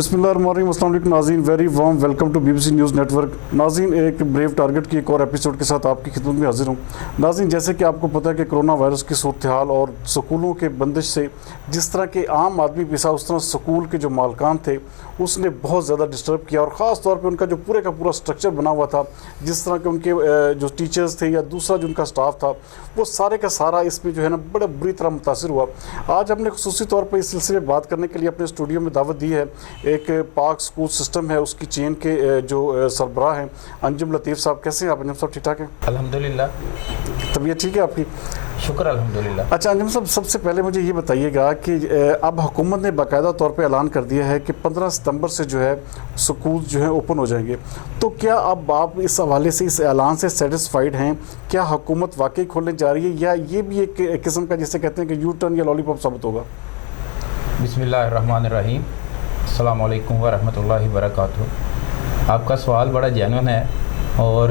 بسم اللہ الرحمن الرحیم. السلام علیکم ناظرین, very warm welcome to BBC news network ورک. ناظرین, ایک بریو ٹارگٹ کی ایک اور ایپیسوڈ کے ساتھ آپ کی خدمت میں حاضر ہوں. ناظرین, جیسے کہ آپ کو پتہ ہے کہ کرونا وائرس کی صورتحال اور سکولوں کے بندش سے جس طرح کے عام آدمی پیسا, اس طرح سکول کے جو مالکان تھے اس نے بہت زیادہ ڈسٹرب کیا, اور خاص طور پہ ان کا جو پورے کا پورا سٹرکچر بنا ہوا تھا, جس طرح کے ان کے جو ٹیچرز تھے یا دوسرا جو ان کا سٹاف تھا, وہ سارے کا سارا اس میں جو ہے نا بڑا بری طرح متاثر ہوا. آج ہم نے خصوصی طور پر اس سلسلے میں بات کرنے کے لیے اپنے اسٹوڈیو میں دعوت دی ہے. ایک پاک سکول سسٹم ہے, اس کی چین کے جو سربراہ ہیں انجم لطیف صاحب. کیسے ہیں آپ انجم صاحب؟ ٹھیک ٹھاک ہیں الحمدللہ. طبیعت ٹھیک ہے آپ کی؟ شکر الحمدللہ. اچھا انجم صاحب, سب سے پہلے مجھے یہ بتائیے گا کہ اب حکومت نے باقاعدہ طور پہ اعلان کر دیا ہے کہ 15 ستمبر سے جو ہے سکول جو ہیں اوپن ہو جائیں گے, تو کیا اب آپ اس حوالے سے اس اعلان سے سیٹسفائیڈ ہیں؟ کیا حکومت واقعی کھولنے جا رہی ہے, یا یہ بھی ایک قسم کا جسے کہتے ہیں کہ یو ٹرن یا لالی پاپ ثابت ہوگا؟ بسم اللہ الرحمن الرحیم. السلام علیکم ورحمۃ اللہ وبرکاتہ. آپ کا سوال بڑا جینون ہے, اور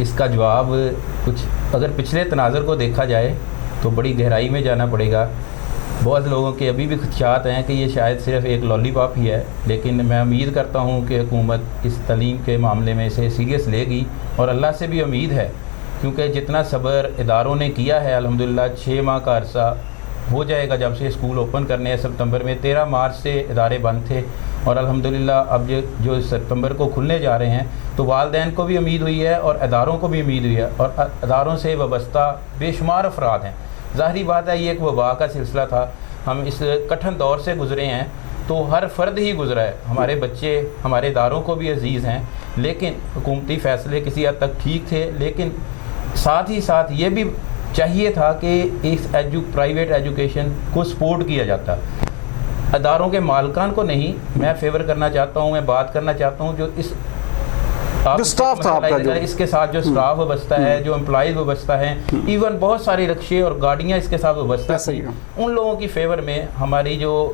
اس کا جواب کچھ اگر پچھلے تناظر کو دیکھا جائے تو بڑی گہرائی میں جانا پڑے گا. بہت لوگوں کے ابھی بھی خدشات ہیں کہ یہ شاید صرف ایک لالی پاپ ہی ہے, لیکن میں امید کرتا ہوں کہ حکومت اس تعلیم کے معاملے میں اسے سیریس لے گی, اور اللہ سے بھی امید ہے, کیونکہ جتنا صبر اداروں نے کیا ہے الحمدللہ 6 ماہ کا عرصہ ہو جائے گا جب سے اسکول اوپن کرنے ہیں. ستمبر میں 13 مارچ سے ادارے بند تھے, اور الحمدللہ اب جو ستمبر کو کھلنے جا رہے ہیں تو والدین کو بھی امید ہوئی ہے اور اداروں کو بھی امید ہوئی ہے, اور اداروں سے وابستہ بے شمار افراد ہیں. ظاہری بات ہے یہ ایک وبا کا سلسلہ تھا, ہم اس کٹھن دور سے گزرے ہیں, تو ہر فرد ہی گزرا ہے. ہمارے بچے ہمارے اداروں کو بھی عزیز ہیں, لیکن حکومتی فیصلے کسی حد تک ٹھیک تھے, لیکن ساتھ ہی ساتھ یہ بھی چاہیے تھا کہ اس پرائیویٹ ایجوکیشن کو سپورٹ کیا جاتا. اداروں کے مالکان کو نہیں, میں فیور کرنا چاہتا ہوں, میں بات کرنا چاہتا ہوں جو اس سٹاف تھا آپ کا, جو اس کے ساتھ جو سٹاف وابستہ ہے, جو امپلائیز وابستہ ہیں, ایون بہت سارے رکشے اور گاڑیاں اس کے ساتھ وابستہ ہیں, ان لوگوں کی فیور میں ہماری جو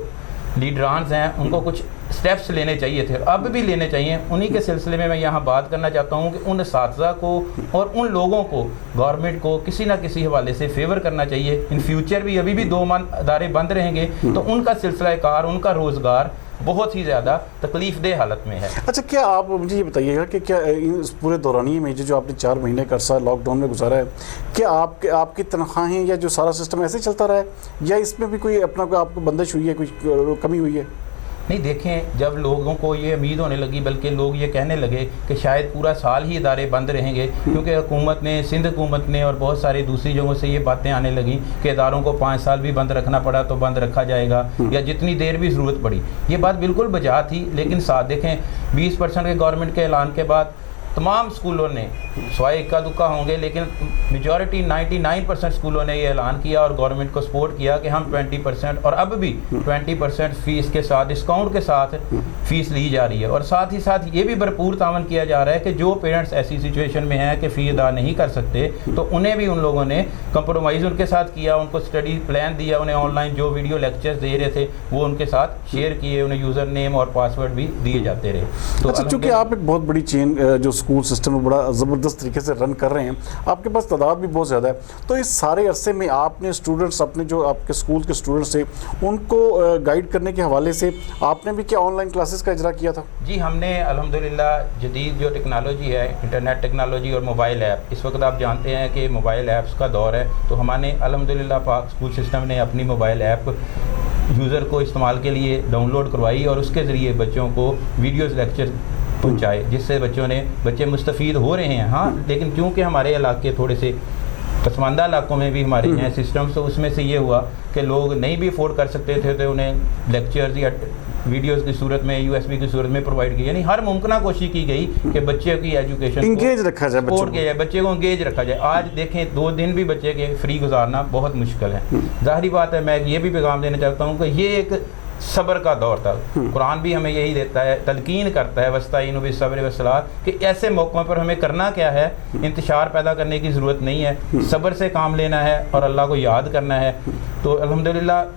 لیڈرانز ہیں ان کو کچھ سٹیپس لینے چاہیے تھے, اب بھی لینے چاہیے. انہی کے سلسلے میں یہاں بات کرنا چاہتا ہوں کہ ان اساتذہ کو اور ان لوگوں کو گورنمنٹ کو کسی نہ کسی حوالے سے فیور کرنا چاہیے. ان فیوچر بھی ابھی بھی 2 ماہ ادارے بند رہیں گے, تو ان کا سلسلہ کار, ان کا روزگار بہت ہی زیادہ تکلیف دہ حالت میں ہے. اچھا, کیا آپ مجھے یہ بتائیے گا کہ کیا اس پورے دورانیے میں جو آپ نے 4 مہینے کا عرصہ لاک ڈاؤن میں گزارا ہے, کیا آپ کی تنخواہیں یا جو سارا سسٹم ایسے چلتا رہا ہے, یا اس میں بھی کوئی اپنا کوئی آپ کو بندش ہوئی ہے, کوئی کمی ہوئی ہے؟ نہیں, دیکھیں, جب لوگوں کو یہ امید ہونے لگی, بلکہ لوگ یہ کہنے لگے کہ شاید پورا سال ہی ادارے بند رہیں گے, کیونکہ حکومت نے, سندھ حکومت نے اور بہت ساری دوسری جگہوں سے یہ باتیں آنے لگیں کہ اداروں کو 5 سال بھی بند رکھنا پڑا تو بند رکھا جائے گا, یا جتنی دیر بھی ضرورت پڑی. یہ بات بالکل بجا تھی, لیکن ساتھ دیکھیں 20% کے گورنمنٹ کے اعلان کے بعد تمام اسکولوں نے, سوائے اکا دکا ہوں گے, لیکن میجورٹی 99% اسکولوں نے یہ اعلان کیا اور گورنمنٹ کو سپورٹ کیا کہ ہم 20% اور اب بھی 20% فیس کے ساتھ, ڈسکاؤنٹ کے ساتھ فیس لی جا رہی ہے. اور ساتھ ہی ساتھ یہ بھی بھرپور تعاون کیا جا رہا ہے کہ جو پیرنٹس ایسی سچویشن میں ہیں کہ فی ادا نہیں کر سکتے, تو انہیں بھی ان لوگوں نے کمپرومائز ان کے ساتھ کیا, ان کو اسٹڈی پلان دیا, انہیں آن لائن جو ویڈیو لیکچرز دے رہے تھے وہ ان کے ساتھ شیئر کیے, انہیں یوزر نیم اور پاسورڈ بھی دیے جاتے رہے. تو اچھا, چونکہ آپ ایک بہت بڑی چین جو اسکول سسٹم میں بڑا زبردست طریقے سے رن کر رہے ہیں, آپ کے پاس تعداد بھی بہت زیادہ ہے, تو اس سارے عرصے میں آپ نے اسٹوڈنٹس, اپنے جو آپ کے اسکول کے اسٹوڈنٹس تھے, ان کو گائیڈ کرنے کے حوالے سے آپ نے بھی کیا آن لائن کلاسز کا اجرا کیا تھا؟ جی, ہم نے الحمدللہ جدید جو ٹیکنالوجی ہے, انٹرنیٹ ٹیکنالوجی اور موبائل ایپ, اس وقت آپ جانتے ہیں کہ موبائل ایپس کا دور ہے, تو ہم نے الحمدللہ پاک اسکول سسٹم نے اپنی موبائل ایپ یوزر کو استعمال کے لیے ڈاؤن لوڈ کروائی, اور اس کے ذریعے بچوں کو ویڈیوز لیکچر پہنچائے, جس سے بچے مستفید ہو رہے ہیں. ہاں, لیکن چونکہ ہمارے علاقے تھوڑے سے پسماندہ علاقوں میں بھی ہمارے ہیں سسٹمس, تو اس میں سے یہ ہوا کہ لوگ نہیں بھی افورڈ کر سکتے تھے, تو انہیں لیکچرز یا ویڈیوز کی صورت میں, USB کی صورت میں پرووائڈ کی. یعنی ہر ممکنہ کوشش کی گئی کہ بچے کی ایجوکیشن انگیج رکھا جائے, بچے کو انگیج رکھا جائے. آج دیکھیں 2 دن بھی بچے کے فری گزارنا بہت مشکل ہے. ظاہری بات ہے, میں یہ بھی پیغام دینا چاہتا ہوں کہ یہ ایک صبر کا دور تھا. قرآن بھی ہمیں یہی دیتا ہے, تلقین کرتا ہے, وَاسْتَعِینُوا بِالصَّبْرِ وَالصَّلَاةِ, کہ ایسے موقعوں پر ہمیں کرنا کیا ہے, انتشار پیدا کرنے کی ضرورت نہیں ہے, صبر سے کام لینا ہے اور اللہ کو یاد کرنا ہے. تو الحمدللہ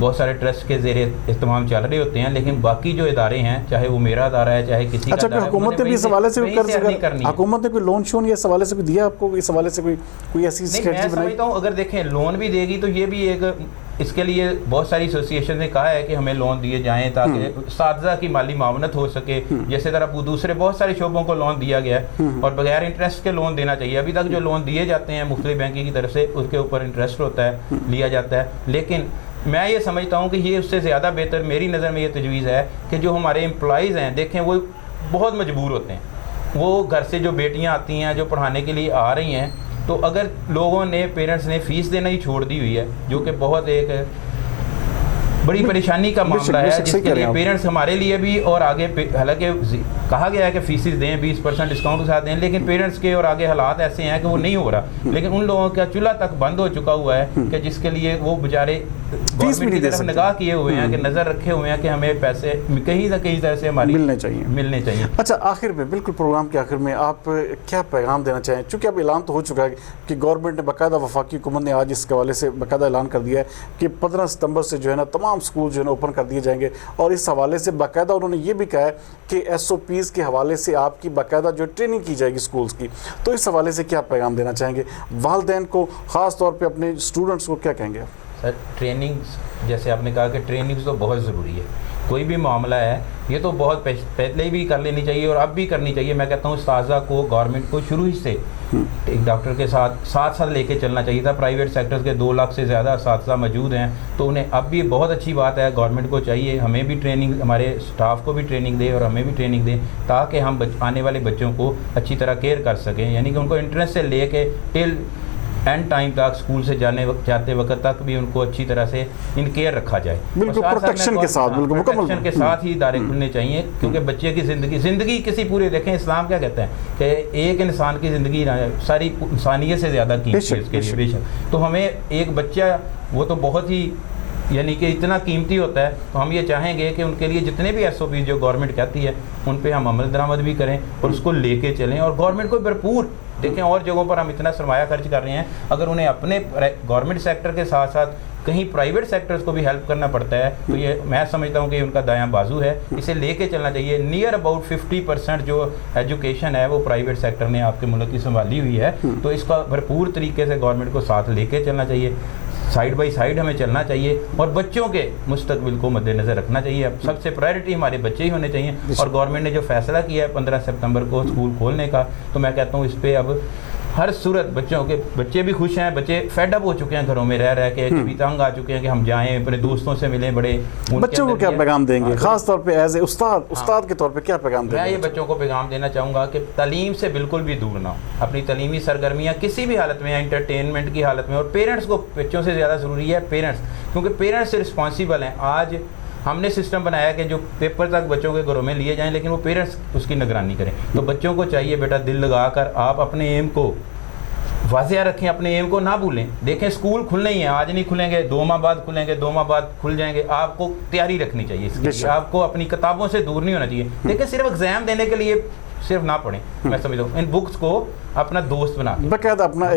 بہت سارے ٹرسٹ کے زیر اہتمام چل رہے ہوتے ہیں، لیکن باقی جو ادارے ہیں، چاہے وہ میرا ادارہ ہے چاہے کسی کا اچھا، ادارہ ہے، حکومت نے بھی اس حوالے سے کرنی ہے۔ حکومت نے کوئی لون شون اس حوالے سے بھی دیا آپ کو؟ اس حوالے سے کوئی ایسی میں سمجھتا ہوں اگر دیکھیں لون بھی دے گی تو یہ بھی ایک، اس کے لیے بہت ساری ایسوسیشن نے کہا ہے کہ ہمیں لون دیے جائیں تاکہ اساتذہ کی مالی معاونت ہو سکے، جیسے طرح دوسرے بہت سارے شعبوں کو لون دیا گیا ہے اور بغیر انٹرسٹ کے لون دینا چاہیے۔ ابھی تک جو لون دیے جاتے ہیں مختلف بینکنگ کی طرف سے، اس کے اوپر انٹرسٹ ہوتا ہے، لیا جاتا ہے، لیکن میں یہ سمجھتا ہوں کہ یہ اس سے زیادہ بہتر میری نظر میں یہ تجویز ہے کہ جو ہمارے امپلائیز ہیں، دیکھیں وہ بہت مجبور ہوتے ہیں، وہ گھر سے جو بیٹیاں آتی ہیں جو پڑھانے کے لیے آ رہی ہیں، تو اگر لوگوں نے پیرنٹس نے فیس دینا ہی چھوڑ دی ہوئی ہے، جو کہ بہت ایک بڑی پریشانی کا معاملہ ہے، جس کے لیے پیرنٹس ہمارے لیے بھی اور آگے، حالانکہ کہا گیا ہے کہ فیسز دیں 20% ڈسکاؤنٹ کے ساتھ دیں، لیکن پیرنٹس کے اور آگے حالات ایسے ہیں کہ وہ نہیں ہو رہا، لیکن ان لوگوں کا چولہا تک بند ہو چکا ہوا ہے کہ جس کے لیے وہ بیچارے گورنمنٹ کی طرف نگاہ کیے ہوئے ہیں، کہ نظر رکھے ہوئے ہیں کہ ہمیں پیسے کہیں نہ کہیں طرح سے ہماری ملنے چاہیے۔ اچھا، آخر میں بالکل پروگرام کے آخر میں آپ کیا پیغام دینا چاہیں؟ چونکہ اب اعلان تو ہو چکا ہے کہ گورنمنٹ نے باقاعدہ، وفاقی حکومت نے آج اس حوالے سے باقاعدہ اعلان کر دیا ہے کہ 15 ستمبر سے جو ہے نا تمام اسکول جو ہے نا اوپن کر دیے جائیں گے، اور اس حوالے سے باقاعدہ انہوں نے یہ بھی کہا ہے کہ SOPs کے حوالے سے آپ کی باقاعدہ جو ٹریننگ کی جائے گی اسکولز کی، تو اس حوالے سے کیا پیغام دینا چاہیں گے والدین کو، خاص طور پہ اپنے اسٹوڈنٹس کو کیا کہیں گے آپ؟ سر ٹریننگ، جیسے آپ نے کہا کہ ٹریننگ تو بہت ضروری ہے، کوئی بھی معاملہ ہے یہ تو بہت پہلے بھی کر لینی چاہیے اور اب بھی کرنی چاہیے۔ میں کہتا ہوں اساتذہ کو، گورنمنٹ کو شروع ہی سے ایک ڈاکٹر کے ساتھ لے کے چلنا چاہیے تھا۔ پرائیویٹ سیکٹرز کے 2 لاکھ سے زیادہ اساتذہ موجود ہیں، تو انہیں اب بھی بہت اچھی بات ہے، گورنمنٹ کو چاہیے ہمیں بھی ٹریننگ، ہمارے اسٹاف کو بھی ٹریننگ دے اور ہمیں بھی ٹریننگ دیں، تاکہ ہم آنے والے بچوں کو اچھی طرح کیئر کر سکیں، یعنی کہ ان کو انٹرنس سے لے کے ٹل اینڈ ٹائم تک، اسکول سے جاتے وقت تک بھی ان کو اچھی طرح سے ان کیئر رکھا جائے، بالکل پروٹیکشن کے ساتھ، بالکل پروٹیکشن کے ساتھ ہی ادارے کھلنے چاہیے، کیونکہ بچے کی زندگی کسی پورے، دیکھیں اسلام کیا کہتا ہے کہ ایک انسان کی زندگی ساری انسانیت سے زیادہ قیمتی ہے اس کے لیے، بے شک، تو ہمیں ایک بچہ وہ تو بہت ہی یعنی کہ اتنا قیمتی ہوتا ہے، تو ہم یہ چاہیں گے کہ ان کے لیے جتنے بھی SOPs جو گورنمنٹ کہتی ہے ان پہ ہم عمل درآمد بھی کریں اور اس کو لے کے چلیں، اور گورنمنٹ کو بھرپور، دیکھیں اور جگہوں پر ہم اتنا سرمایہ خرچ کر رہے ہیں، اگر انہیں اپنے گورنمنٹ سیکٹر کے ساتھ ساتھ کہیں پرائیویٹ سیکٹرز کو بھی ہیلپ کرنا پڑتا ہے، تو یہ میں سمجھتا ہوں کہ ان کا دایاں بازو ہے، اسے لے کے چلنا چاہیے۔ نیئر اباؤٹ 50% جو ایجوکیشن ہے وہ پرائیویٹ سیکٹر نے آپ کے ملک کی سنبھالی ہوئی ہے، تو اس کا بھرپور طریقے سے گورنمنٹ کو ساتھ لے کے چلنا چاہیے، سائیڈ بائی سائیڈ ہمیں چلنا چاہیے، اور بچوں کے مستقبل کو مد نظر رکھنا چاہیے۔ اب سب سے پرائرٹی ہمارے بچے ہی ہونے چاہیے، اور گورنمنٹ نے جو فیصلہ کیا ہے 15 ستمبر کو اسکول کھولنے کا، تو میں کہتا ہوں اس پہ اب ہر صورت بچے بھی خوش ہیں، بچے فیڈ اپ ہو چکے ہیں گھروں میں رہ کے، کبھی تنگ آ چکے ہیں کہ ہم جائیں اپنے دوستوں سے ملیں، بڑے بچوں کو کیا پیغام دیں گے خاص طور پہ ایز اے استاد کے طور پہ کیا پیغام دیں گے؟ میں یہ بچوں کو پیغام دینا چاہوں گا کہ تعلیم سے بالکل بھی دور نہ ہو، اپنی تعلیمی سرگرمیاں کسی بھی حالت میں، انٹرٹینمنٹ کی حالت میں، اور پیرنٹس کو بچوں سے زیادہ ضروری ہے پیرنٹس، کیونکہ پیرنٹس رسپانسیبل ہیں۔ آج ہم نے سسٹم بنایا کہ جو پیپر تک بچوں کے گھروں میں لیے جائیں، لیکن وہ پیرنٹس اس کی نگرانی کریں، تو بچوں کو چاہیے بیٹا دل لگا کر آپ اپنے ایم کو واضح رکھیں، اپنے ایم کو نہ بھولیں۔ دیکھیں اسکول کھلنے ہی ہیں، آج نہیں کھلیں گے، 2 ماہ بعد کھلیں گے، 2 ماہ بعد کھل جائیں گے، آپ کو تیاری رکھنی چاہیے اس کے لیے، آپ کو اپنی کتابوں سے دور نہیں ہونا چاہیے۔ دیکھیں صرف ایگزام دینے کے لیے صرف نہ پڑھیں، میں سمجھتا ہوں ان بکس کو اپنا دوست بنا، باقاعدہ اپنا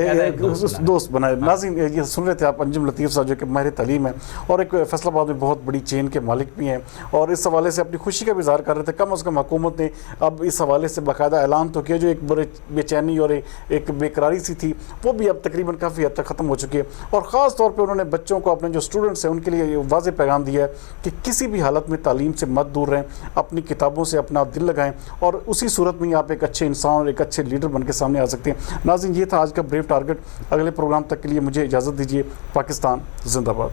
دوست بنائے۔ ناظرین، یہ سن رہے تھے آپ انجم لطیف صاحب جو کہ ماہر تعلیم ہے اور ایک فیصل آباد میں بہت بڑی چین کے مالک بھی ہیں، اور اس حوالے سے اپنی خوشی کا بھی اظہار کر رہے تھے۔ کم از کم حکومت نے اب اس حوالے سے باقاعدہ اعلان تو کیا، جو ایک بڑے بے چینی اور ایک بے قراری سی تھی وہ بھی اب تقریباً کافی حد تک ختم ہو چکی ہے، اور خاص طور پہ انہوں نے بچوں کو، اپنے جو اسٹوڈنٹس ہیں ان کے لیے واضح پیغام دیا ہے کہ کسی بھی حالت میں تعلیم سے مت دور رہیں، اپنی کتابوں سے اپنا دل لگائیں، اور اسی صورت میں آپ ایک اچھے انسان اور ایک اچھے لیڈر بن کے سامنے آ سکتے ہیں۔ ناظرین، یہ تھا آج کا بریو ٹارگٹ۔ اگلے پروگرام تک کے لیے مجھے اجازت دیجیے۔ پاکستان زندہ باد۔